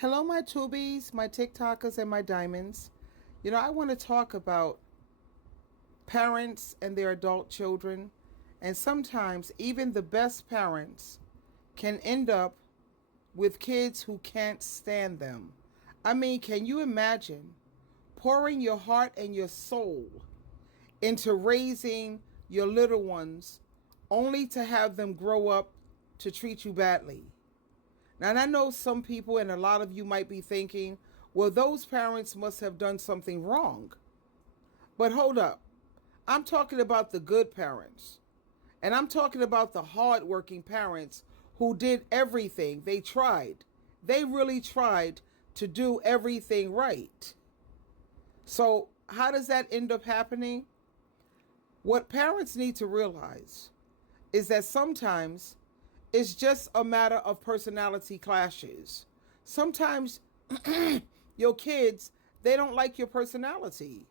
Hello, my tubies, my TikTokers, and my diamonds. I want to talk about parents and their adult children. And sometimes even the best parents can end up with kids who can't stand them. I mean, can you imagine pouring your heart and your soul into raising your little ones only to have them grow up to treat you badly? Now, and I know some people and a lot of you might be thinking, well, those parents must have done something wrong. But hold up. I'm talking about the good parents. And I'm talking about the hardworking parents who did everything. They tried. They really tried to do everything right. So, how does that end up happening? What parents need to realize is that sometimes it's just a matter of personality clashes. Sometimes your kids, they don't like your personality.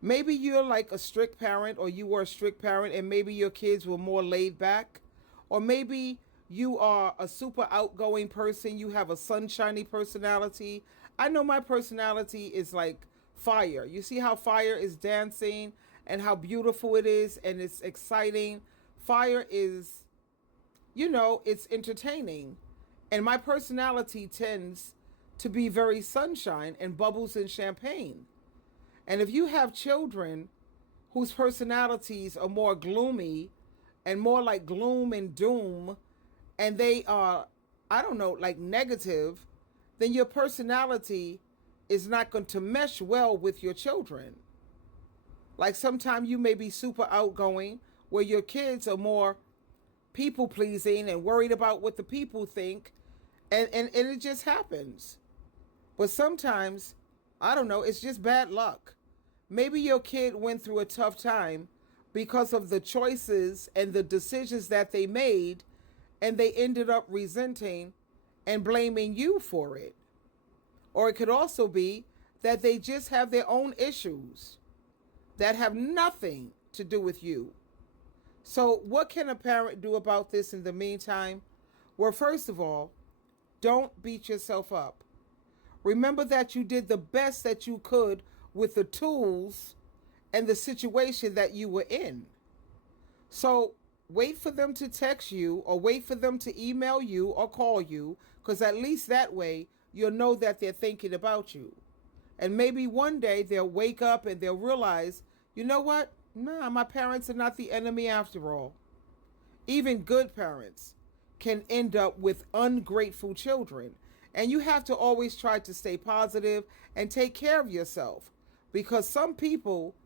Maybe you're like a strict parent, or you were a strict parent and maybe your kids were more laid back. Or maybe you are a super outgoing person. You have a sunshiny personality. I know my personality is like fire. You see how fire is dancing and how beautiful it is and it's exciting. Fire is, it's entertaining. And my personality tends to be very sunshine and bubbles and champagne. And if you have children whose personalities are more gloomy and more like gloom and doom, and they are, I don't know, like negative, then your personality is not going to mesh well with your children. Like sometimes you may be super outgoing where your kids are more people pleasing and worried about what the people think. And it just happens. But sometimes, I don't know, it's just bad luck. Maybe your kid went through a tough time because of the choices and the decisions that they made, and they ended up resenting and blaming you for it. Or it could also be that they just have their own issues that have nothing to do with you. So what can a parent do about this in the meantime? Well, first of all, don't beat yourself up. Remember that you did the best that you could with the tools and the situation that you were in. So wait for them to text you or wait for them to email you or call you, because at least that way you'll know that they're thinking about you. And maybe one day they'll wake up and they'll realize, you know what? Nah, my parents are not the enemy after all. Even good parents can end up with ungrateful children. And you have to always try to stay positive and take care of yourself. Because some people,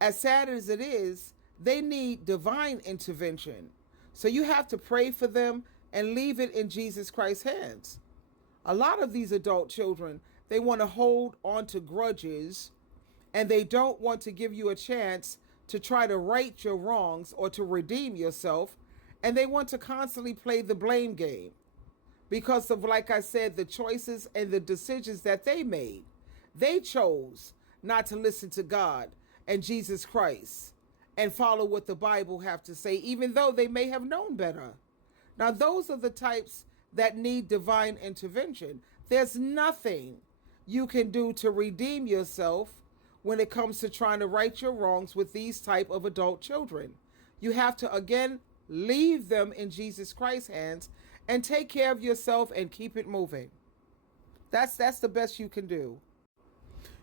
as sad as it is, they need divine intervention. So you have to pray for them and leave it in Jesus Christ's hands. A lot of these adult children, they want to hold on to grudges, and they don't want to give you a chance to try to right your wrongs or to redeem yourself. And they want to constantly play the blame game because of, like I said, the choices and the decisions that they made. They chose not to listen to God and Jesus Christ and follow what the Bible have to say, even though they may have known better. Now, those are the types that need divine intervention. There's nothing you can do to redeem yourself when it comes to trying to right your wrongs with these type of adult children. You have to, again, leave them in Jesus Christ's hands and take care of yourself and keep it moving. That's the best you can do.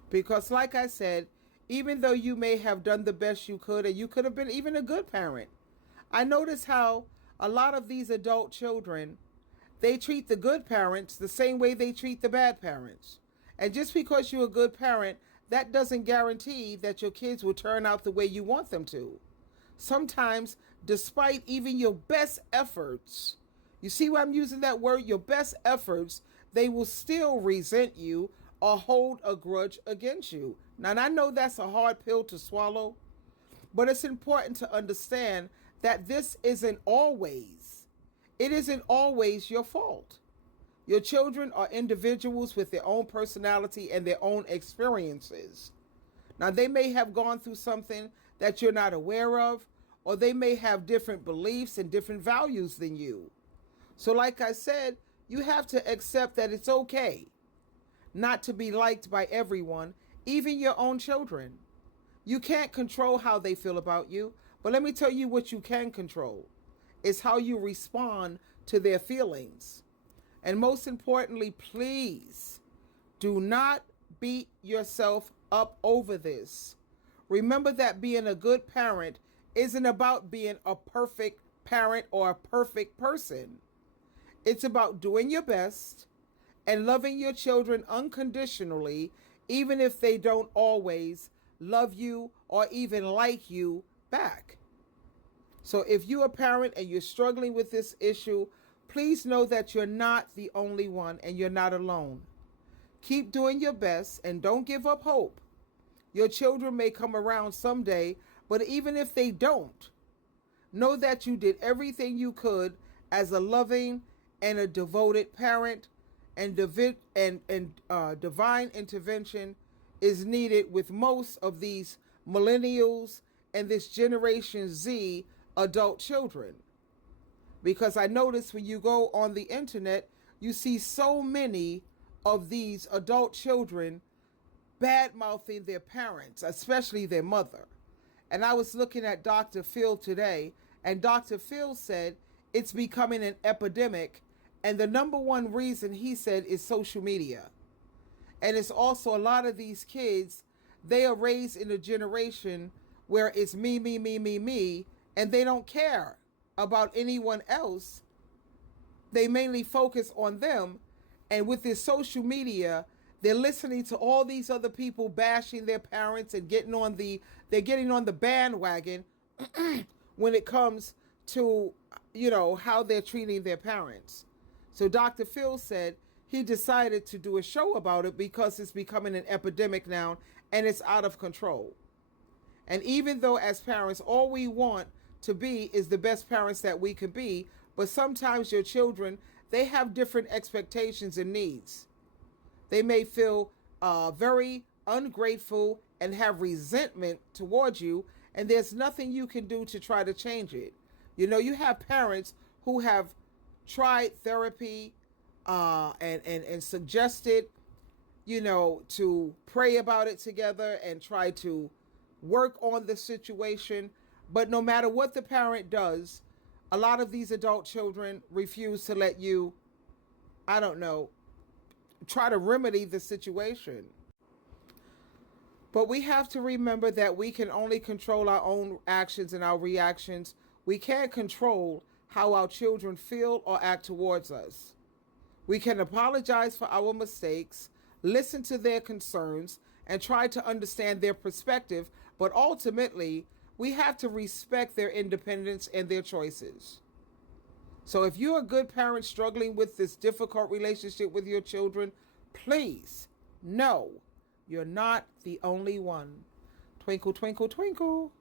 Because like I said, even though you may have done the best you could, and you could have been even a good parent, I notice how a lot of these adult children, they treat the good parents the same way they treat the bad parents. And just because you're a good parent, that doesn't guarantee that your kids will turn out the way you want them to. Sometimes, despite even your best efforts, you see why I'm using that word, your best efforts, they will still resent you or hold a grudge against you. Now, and I know that's a hard pill to swallow, but it's important to understand that it isn't always your fault. Your children are individuals with their own personality and their own experiences. Now, they may have gone through something that you're not aware of, or they may have different beliefs and different values than you. So like I said, You have to accept that it's okay not to be liked by everyone, even your own children. You can't control how they feel about you, but let me tell you what you can control. It's how you respond to their feelings. And most importantly, please do not beat yourself up over this. Remember that being a good parent isn't about being a perfect parent or a perfect person. It's about doing your best and loving your children unconditionally, even if they don't always love you or even like you back. So if you're a parent and you're struggling with this issue, please know that you're not the only one and you're not alone. Keep doing your best and don't give up hope. Your children may come around someday, but even if they don't, know that you did everything you could as a loving and a devoted parent, and divine intervention is needed with most of these millennials and this Generation Z adult children. Because I notice when you go on the internet, you see so many of these adult children bad-mouthing their parents, especially their mother. And I was looking at Dr. Phil today, and Dr. Phil said it's becoming an epidemic, and the number one reason he said is social media. And it's also a lot of these kids, they are raised in a generation where it's me, me, me, me, me, and they don't care about anyone else. They mainly focus on them. And with this social media, they're listening to all these other people bashing their parents and they're getting on the bandwagon when it comes to, how they're treating their parents. So Dr. Phil said he decided to do a show about it because it's becoming an epidemic now and it's out of control. And even though as parents, all we want to be is the best parents that we can be, but sometimes your children, they have different expectations and needs. They may feel very ungrateful and have resentment towards you, and there's nothing you can do to try to change it. You have parents who have tried therapy and suggested, to pray about it together and try to work on the situation. But no matter what the parent does, a lot of these adult children refuse to let you, try to remedy the situation. But we have to remember that we can only control our own actions and our reactions. We can't control how our children feel or act towards us. We can apologize for our mistakes, listen to their concerns, and try to understand their perspective, but ultimately, we have to respect their independence and their choices. So if you're a good parent struggling with this difficult relationship with your children, please know you're not the only one. Twinkle, twinkle, twinkle.